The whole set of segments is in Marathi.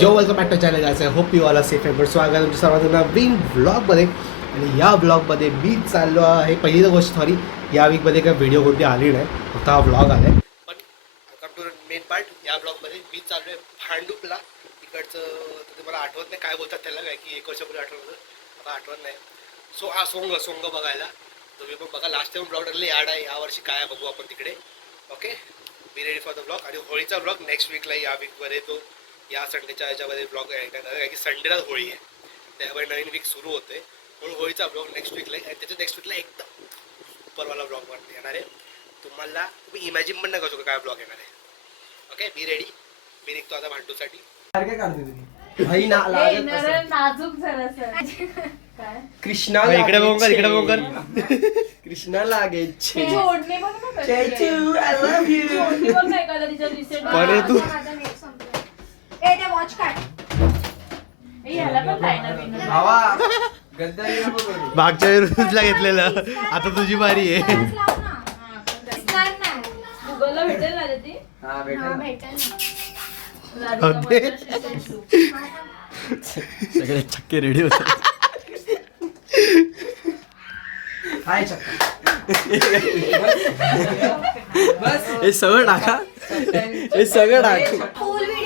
Yo welcome back to channel guys. I hope you all are safe आहे. स्वागत आहे तुमच्या सर्वांचं नवीन ब्लॉगमध्ये. आणि या ब्लॉगमध्ये मी चाललो आहे. पहिली तर गोष्ट सॉरी, या वीकमध्ये काही व्हिडिओ कोणती आली नाही, फक्त हा ब्लॉग आला आहे. पण कम टू मेन पार्ट, या ब्लॉगमध्ये मी चाललो आहे भांडुपला. तिकडचं तर मला आठवत नाही काय बोलतात त्याला, काय की 1 वर्षापूर्वी आठवत होतं, आता आठवत नाही. सो हा सोंग बघायला तुम्ही पण बघा. लास्ट टाइम ब्लॉग टाकले याड आहे, यावर्षी काय बघू आपण तिकडे. Okay, be ready for the blog. आणि होळीचा ब्लॉग नेक्स्ट वीकला, या वीकमध्ये तो या संडेच्या याच्यामध्ये ब्लॉग आहे की संडेला होळी आहे, त्यामुळे नवीन वीक सुरू होते. म्हणून होळीचा ब्लॉग नेक्स्ट वीकला आहे. आणि त्याच्या नेक्स्ट वीकला एकदम सुपरवाला ब्लॉग येणार आहे. तुम्हाला तुम्ही इमॅजिन पण नाही करू शकता काय ब्लॉग येणार आहे. Okay, be ready. मी निघतो आता भांडूसाठी. काय काढते तुम्ही भाई ना नाजूक जरासं काय कृष्णा इकडे बघून कर, इकडे बघून कर. कृष्णा लागे जोडणे बघ ना कशी आहे. चेचू आय लव्ह यू जोडणी बघ ना एखादा तिच्या रिसेंट पण तू ए ते वॉच काढ. ए ह्याला पण लाईनर बिनर भावा गद्दारी नको करू. मागच्या वेळेला घेतलेलं, आता तुझी बारी आहे. गुगलला भेटेल ना रे ती. हा भेटेल सगळे छक्के रेडी होते. हाय चक्का बस हे सगळं टाका, हे सगळं टाक.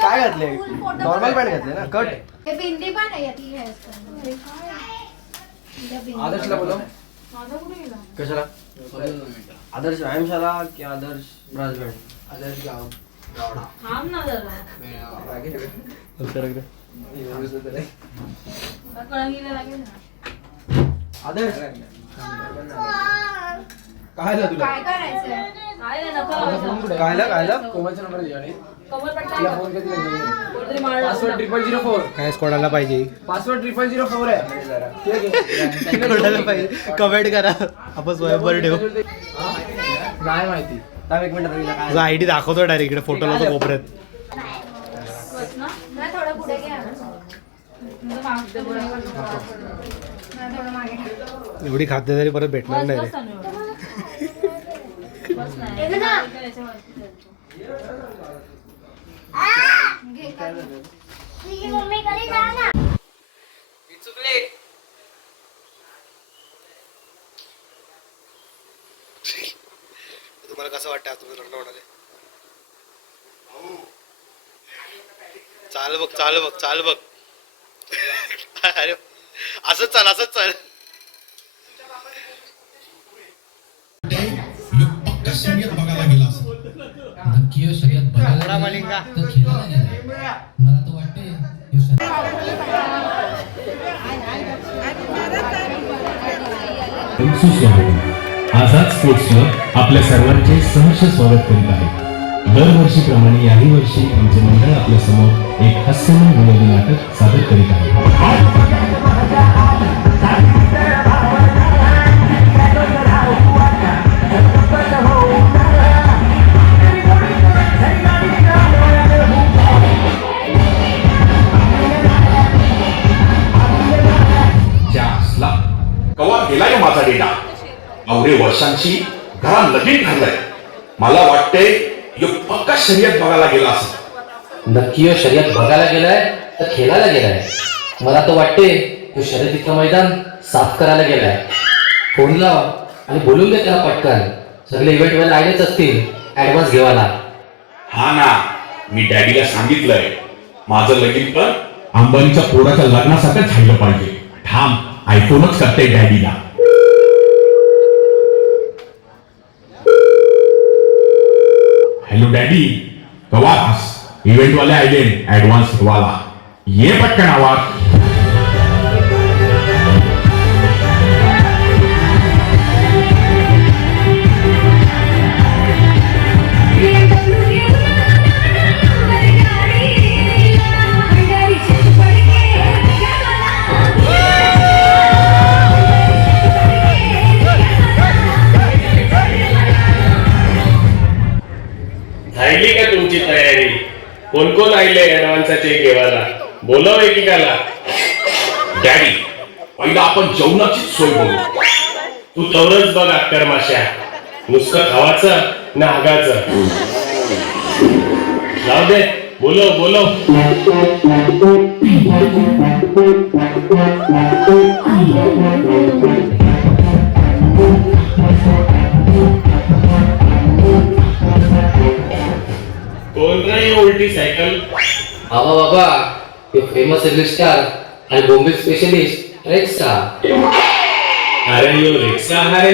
काय घातले? नॉर्मल पॅन्ट घातले ना, कट. हे बिंदी पण आहे यातली हे आदर्शला बोलव. माझा कुठे गेला? कशाला? आदर्श व्यायामशाला की आदर्श ब्रासबँड? आदर्श गाव थांब ना जरा. कळंगीला लागेल ना. आदर्श काय तुला काय करायचंय? काय रे नका लावायचं. कायला कोमलचा नंबर दे आणि कमर तिला पट्टा फोन कर, तिला घेऊन ये. कोणतरी मारला. पासवर्ड 0004. काय कोणाला पाहिजे, पासवर्ड 0004 आहे. ठीक आहे. कोणाला पाहिजे कमेंट करा, आपण स्वयंवर ठेवू. नाही माहिती. थांब एक मिनिट तिला काय तुझा आयडी दाखवतो डायरेक्ट, इकडे फोटो लावतो कोपऱ्यात. बस ना. मला थोडं पुढे घ्या. तुझं मागचं बोला. मला थोडं मागे घ्या. एवढी खाते तरी परत भेटणार बस नाही बस रे. तनु. बस नाही. हे ना. याच्यावरती चल. घे का? तुझी मम्मीकडे जा ना. चुकले. तुम्हाला कसं वाटतं आज तुमचं लग्न होणार आहे? चाल बघ, चाल बघ, चाल बघ. अरे असंच चाल, असंच चाल. शर्यत बघायला गेला असं नक्की शर्यत बघायला मालिका. तर खेळायला गेला. मला तर वाटते सुस्वागत. आझाद स्पोर्ट्स क्लब आपल्या सर्वांचे सहर्ष स्वागत करीत आहे. दरवर्षीप्रमाणे याही वर्षी आमचे मंडळ आपल्या समोर एक हास्यमय विनोदी नाटक सादर करीत आहे. कवा गेलाय माझा डेटा. अवघे वर्षांची घरा लगीन ठरलाय. मला वाटतंय यो पक्का शर्यत बघायला गेला असं. नक्की शर्यत बघायला गेलाय तर खेळायला गेलाय. मला तर वाटते तो शर्यतीचं मैदान साफ करायला गेलाय. फोन लाव आणि बोलून दे त्याला पटकन. सगळे इव्हेंट वाले आलेच असतील ऍडव्हान्स घेवायला. हा ना, मी डॅडीला सांगितलंय माझं लगीन पण अंबानीच्या पोराच्या लग्नासारखं झालं पाहिजे. ठाम आयफोनच करते डॅडीला. हॅलो डॅडी, कवास इव्हेंट वाले आले ऍडव्हान्स घेवाला. ये पटकन आवाज. झाली का तुमची तयारी? कोण कोण आले ऍडव्हान्सचे घेवायला? बोलव एकेकाला. डॅडी पहिला आपण जेवणाची सोय बघू. तू तवरच बघ अक्कर माश्या. नुसतं खावाचं ना हागाचं. जाऊ दे, बोलो बोलो. कोण नाही उलटी सायकल? बाबा बाबा ते फेमस स्टार आणि बॉम्बे स्पेशलिस्ट रेक्सा. अरे यो रिक्षा आहे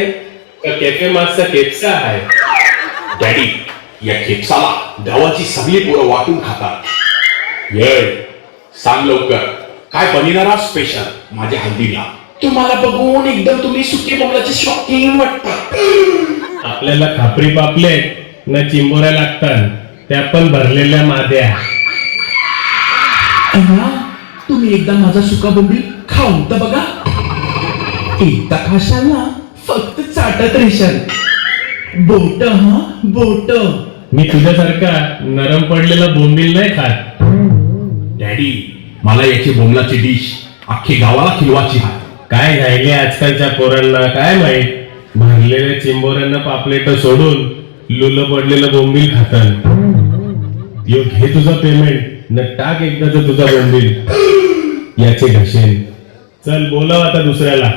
का कॅफे मागचा केपसा आहे? डॅडी, या खेपसाला गावाची सगळी पोरं वाटून खातात. ये सांग लवकर, काय बनिनारा स्पेशल माझ्या हल्दीला? तुम्हाला बघून एकदम तुम्ही सुके बोंबलाचे शौकीन वाटतात. आपल्याला खापरी पापलेट न चिंबोऱ्या लागतात, त्या पण भरलेल्या माद्या. तुम्ही एकदा माझा सुका बोंबील खाऊन तर बघा. एकदा खाशाल ना, फक्त चाटत रेशाल. बोट हा बोट. मी तुझ्यासारखा नरम पडलेला बोंबील नाही खात. डॅडी, मला याची बोंबलाची डिश अख्खी गावाला खिलवाची आहे. काय झाले आजकालच्या पोरांना काय माहित, भरलेल्या चिंबोऱ्यांना पापलेट सोडून लुलं पडलेलं बोंबील खातात. यो घे तुझं पेमेंट न टाक एकदाच तुझा बोंबील, याचे घसेन. चल बोलाव आता दुसऱ्याला.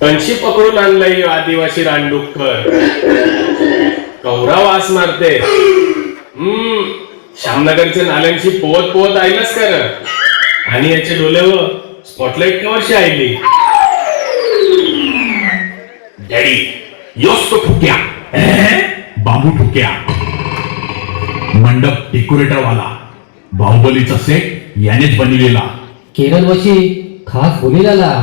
कंशी पकडून आणलंय आदिवासी रानडुक्कर. कवरा वास मारते. श्यामनगरच्या नाल्यांशी पोवत पोवत आईलच कर. आणि याचे डोल्यावर स्पॉटलाइट का वर्षी आली. डॅडी, योच तो ठुक्या, बांबू ठुक्या, मंडप डेकोरेटर वाला, बाहुबलीचा सेट यानेच बनविलेला. केरळ वशी खास बोलीला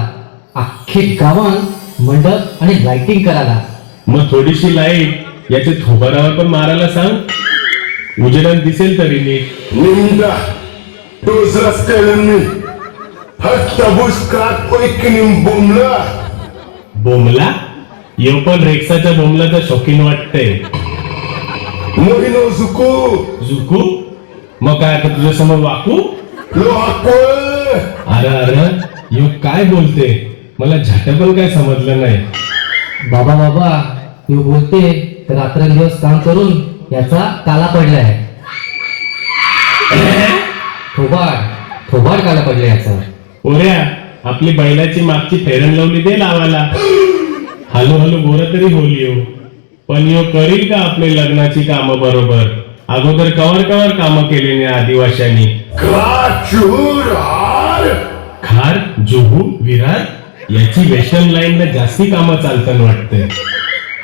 अख्खे गावात मंडप आणि लाइटिंग करायला. मग थोडीशी लाईट याच्या थोबारावर पण मारायला सांग, उजेडात दिसेल तरी नीट. Ninda, dos rascalami, hasta buscar कोईकनी Bumla. Bumla? येऊ पण रेक्साच्या बोमलाचा शौकीन वाटतंय. Morino zuko, झुकू? मग काय आता तुझ्या समोर वाकू? lo hakwe. अरे अरे यो काय बोलते, मला झट पण काय समजलं नाही. बाबा बाबा तू बोलते तर रात्रंदिवस काम करून याचा काला पडलाय. थोबाड थोबाड काला पडलाय याचा. ओऱ्या, आपली बैलाची मागची फेरन लावली दे लावायला. हलू हलू गोर तरी बोलियो, पण यो करील का आपले लग्नाची कामं बरोबर? अगोदर कवर कवर कामं केली नाही आदिवाशांनी. Kachur har. खार, जुहू, विरार याची वेस्टर्न लाईन न जास्ती कामं चालताना वाटते.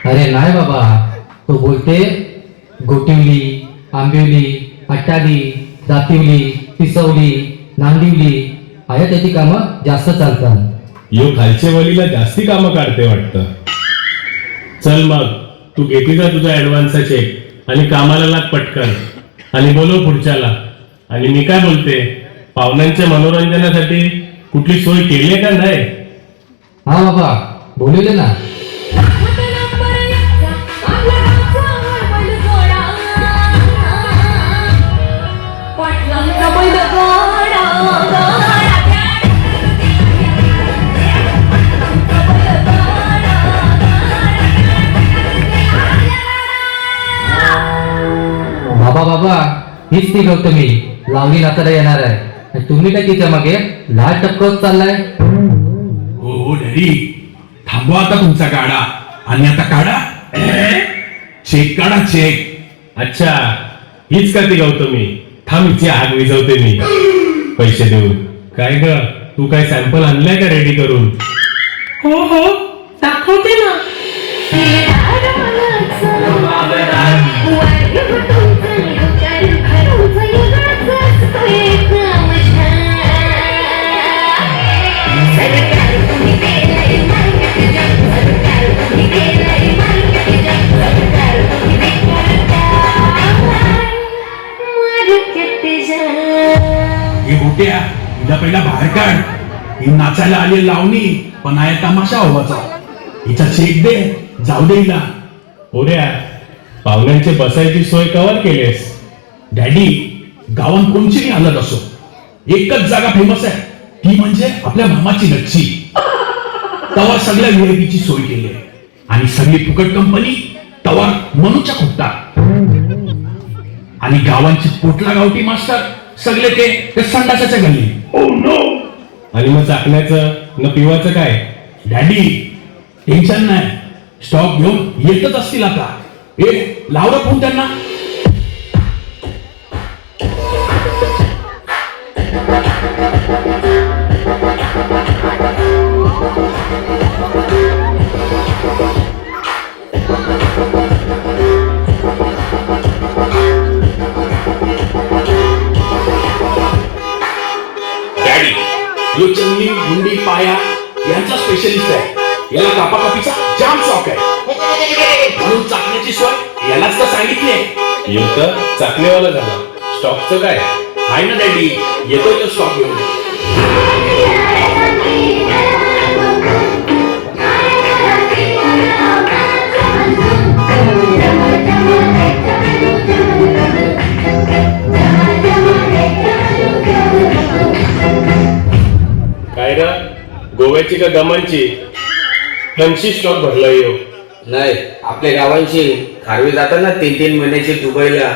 अरे नाही बाबा, तो बोलते गोटिवली, आंबिवली, अट्टाडी, दातिवली, पिसवली, नांदिवली अशा त्याची कामं जास्त चालतात. यो खालचे वलीला जास्ती कामं काढते वाटतं. चल मग तू घेती जा तुझा ऍडव्हान्सचा चेक आणि कामाला लाग पटकन आणि बोलव पुढच्याला. आणि मी काय बोलते, पाहुण्यांच्या मनोरंजनासाठी कुठली सोय केली आहे का नाही? हा बाबा बोलवले ना. बाबा बाबा हीच ती गौतमी लावणी नाचायला येणार आहे. आणि तुम्ही काय तिच्या मागे लाट टपकवत चाललाय. हो डॅडी, थांबवा आता तुमचा गाडा. आणि आता काढा चेक, काढा चेक. अच्छा, हीच का ती गौतमी? थांब, हिची आग विझवते मी पैसे देऊन. काय ग, तू काय सॅम्पल आणलाय का रेडी करून? हो हो दाखवते ना. ही नाचायला आली लावणी पण आहे तमाशा हवाचा. हिचा चेक दे, जाऊ दे हिला. पोऱ्या, पाहुण्यांची बसायची सोय कवर केलीस? डॅडी, गावात कोणची हालत असो, एकच जागा फेमस आहे, ती म्हणजे आपल्या मामाची लच्छी. तवा सगळ्या व्हीआयपीची सोय केली आहे आणि सगळी फुकट कंपनी तवा मनूच्या खुपतात. आणि गावांची पोटला गावठी मास्टर सगळे ते संडासाच्या गल्ली. Oh no. आणि मग चाकण्याचं न पिवाचं काय? डॅडी, टेन्शन नाही, स्टॉक घेऊन येतच असतील आता. ए, लावलं फोन त्यांना. डॅडी, यो चन्नी गुंडी पाया यांचा स्पेशलिस्ट आहे. याला कापाकापीचा जाम शॉक आहे. म्हणून चाकण्याची सोय यालाच तर सांगितली आहे. येऊ तर चाकणेवाला झाला. स्टॉकचं काय? आहे ना डॅडी, येतोय तो स्टॉक घेऊन. काय रा, गोव्याची का गमांची? कनशी स्टॉक भरला येऊ. नाही, आपल्या गावांची खारवी जातात ना 3-3 महिन्याची दुबईला,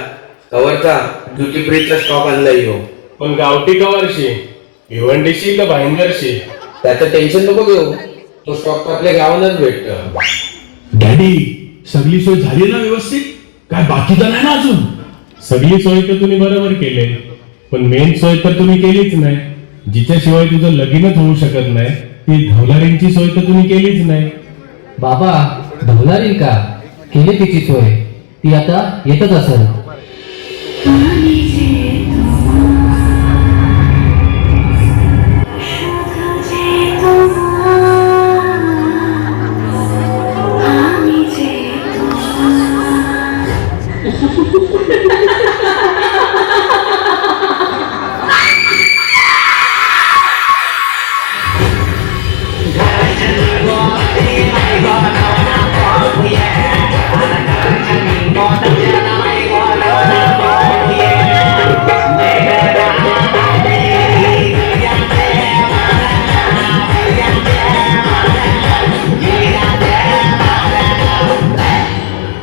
कवरचा ड्युटी फ्रीचा स्टॉक आणला येऊ. पण गावठी कवरशी, भिवंडीशी का भाईंदरशी? त्याचं टेन्शन नको घेऊ, तो स्टॉक आपल्या गावानच भेटत. डॅडी, सगळी सोय झाली ना व्यवस्थित? काय बाकीचं नाही ना अजून? सगळी सोय तर तुम्ही बरोबर केले, पण मेन सोय तर तुम्ही केलीच नाही. जिच्याशिवाय तुझं लगीनच होऊ शकत नाही ती धवलारींची सोय तर तुम्ही केलीच नाही. बाबा, धवलारी का केली तिची सोय? ती आता येतच असेल.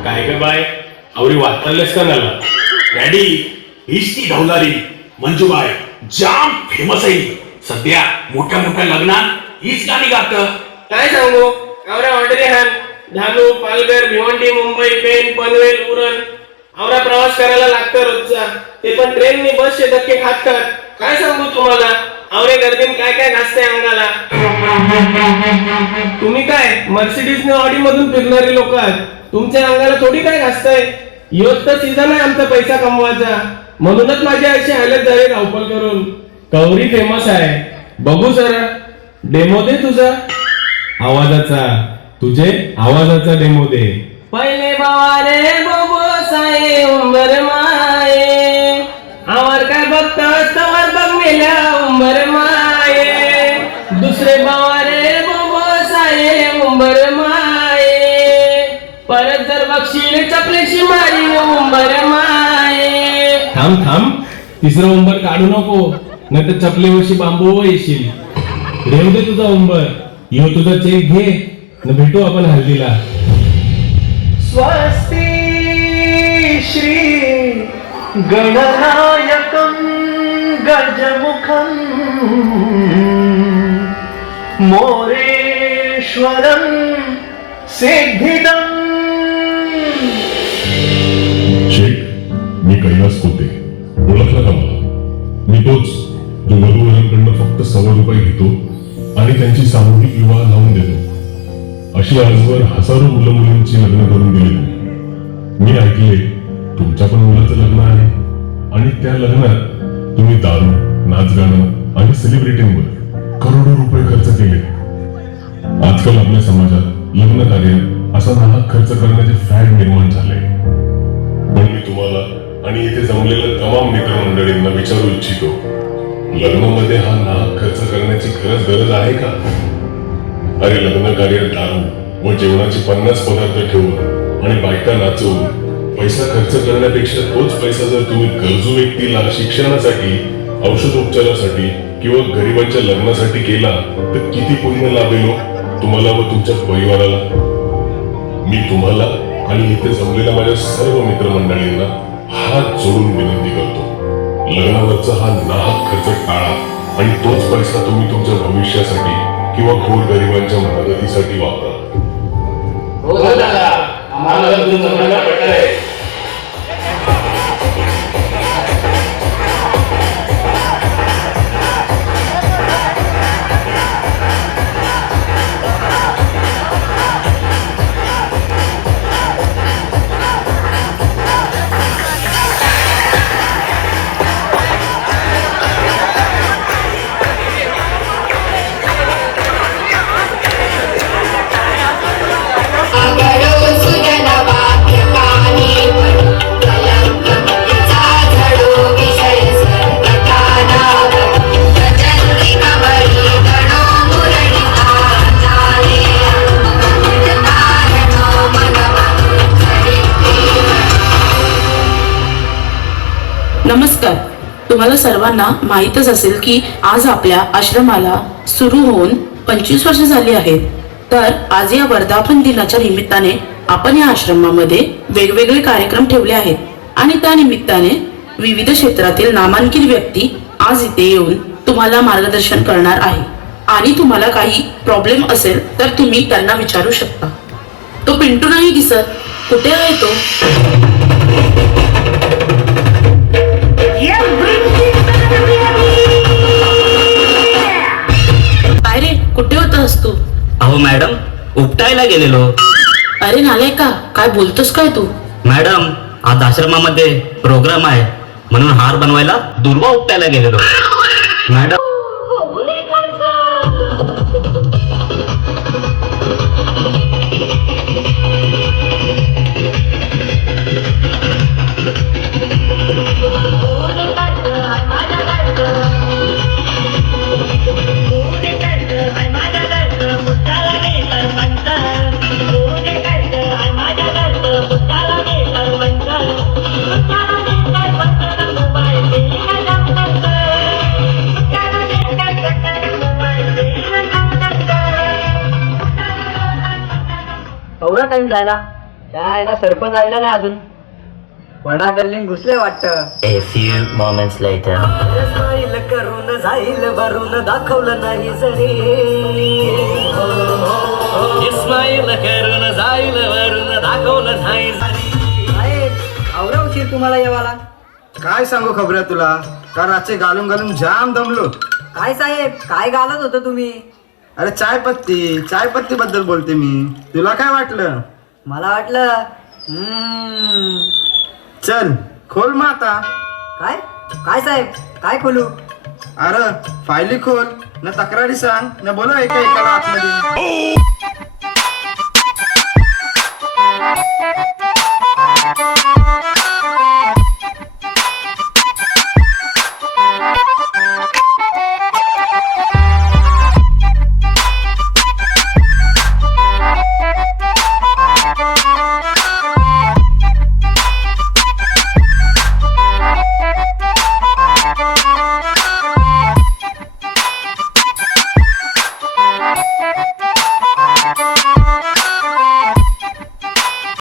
काय ग बाय, आवरी वाचलेस का मला? डॅडी, हीच ती ढवलारी मंजूबाई, जाम फेमस आहे. सध्या मोठ्या मोठ्या लग्नात हीच गाणी गात. काय सांगू, आवरा ऑर्डरी हान धानू, पालघर, भिवंडी, मुंबई, पेन, पनवेल, उरण आवरा प्रवास करायला लागतं रोजचा. ते पण ट्रेननी, बसचे धक्के खात खात. काय सांगू तुम्हाला, आवरे गर्दीन काय काय घासते अंगाला. तुम्ही काय मर्सिडीज ऑडी मधून फिरणारी लोक आहात, तुमच्या अंगाला थोडी काय घासताय. योच तर सीझन आहे आमचा पैसा कमवायचा, म्हणूनच माझी अशी हालत झाली धावपळ करून. कवरी फेमस आहे, बघू जरा डेमो दे तुझा आवाजाचा. तुझे आवाजाचा डेमो दे. पहिले बावारे बोबो साये उंबर माये, आवर काय बघतास तवर बघ मेल्या उंबर माये. दुसरे बावारे बोबो साये उंबर माये, परत जर बघशील चपलेशी मारी उंबर माये. थांब थांब, तिसरं उंबर काढू नको, नाही तर चपलेवरशी बांबू येशील. रेव दे तुझा उंबर, यो तुझा चेक घे न भेटू आपण हल्दीला. स्वस्ति श्री गणनायकं गजमुखं मोरेश्वरं सिद्धिदं. शेख, मी कैलास कोते. ओळखला का मला? मी तोच जो वधूवरांकडनं फक्त ₹100 घेतो आणि त्यांची सामूहिक विवाह लावून देतो. अशी आजवर हजारो मुलं मुलींची लग्न करून दिली. मी ऐकले तुमच्या पण मुलाचं लग्न आहे आणि त्या लग्नात तुम्ही दारू, नाच गाणं आणि सेलिब्रिटींवर करोडो रुपये खर्च केले. आजकाल आपल्या समाजात लग्न कार्य असा नाहक खर्च करण्याचे फॅड निर्माण झाले. पण मी तुम्हाला आणि इथे जमलेल्या तमाम मित्रमंडळींना विचारू इच्छितो, लग्नामध्ये हा नाहक खर्च करण्याची खरंच गरज आहे का? अरे लग्न कार्यात दारू व जेवणाचे 50 पदार्थ ठेवून आणि बायका नाचवून पैसा खर्च करण्यापेक्षा तोच पैसा जर तुम्ही गरजू व्यक्तीला शिक्षणासाठी, औषधोपचारासाठी किंवा गरिबांच्या लग्नासाठी केला तर किती पुण्य लाभेल हो तुम्हाला व तुमच्या परिवाराला. मी तुम्हाला आणि इथे जमलेल्या माझ्या सर्व मित्रमंडळींना हात जोडून विनंती करतो, लग्नावरचा हा नाहक खर्च टाळा आणि तोच पैसा तुम्ही तुमच्या भविष्यासाठी किंवा गोरगरिबांच्या मदतीसाठी वापरा. हो दादा, आम्हाला तुमचं म्हणणं पटलंय. नमस्कार. तुम्हाला सर्वांना माहीतच असेल की आज आपल्या आश्रमाला सुरू होऊन 25 वर्ष झाली आहेत. तर आज या वर्धापन दिनाच्या निमित्ताने आपण या आश्रमामध्ये वेगवेगळे कार्यक्रम ठेवले आहेत आणि त्या निमित्ताने विविध क्षेत्रातील नामांकित व्यक्ती आज इथे येऊन तुम्हाला मार्गदर्शन करणार आहे. आणि तुम्हाला काही प्रॉब्लेम असेल तर तुम्ही त्यांना विचारू शकता. तो पिंटू नाही दिसत, कुठे आहे तो? काय रे, कुठे होतास तू? अहो मॅडम, उपटायला गेलेलो. अरे नाले का, काय बोलतोस काय तू? मॅडम, आज आश्रमामध्ये प्रोग्राम आहे म्हणून हार बनवायला दुर्वा उपटायला गेलेलो. मॅडम, एवढा टाइम जायला काय ना, सरपंच आला नाही अजून. वडा गल्लीन घुसले वाटतं. A few moments later. Smile करून जाईल वरून दाखवलं नाही जरी. स्माईल करून जाईल वरून दाखवलं नाही जरी. आवरावशील तुम्हाला येवाला. काय सांगू खबऱ्या तुला, का रात्री घालून घालून जाम दमलो. काय साहेब, काय घालत होतं तुम्ही? अरे चायपत्ती बद्दल बोलते मी. तुला काय वाटलं? मला वाटलं चल खोल मग आता. काय काय साहेब, काय खोलू? अरे फायली खोल ना, तक्रारी सांग ना, बोला एका एकाला आतमध्ये.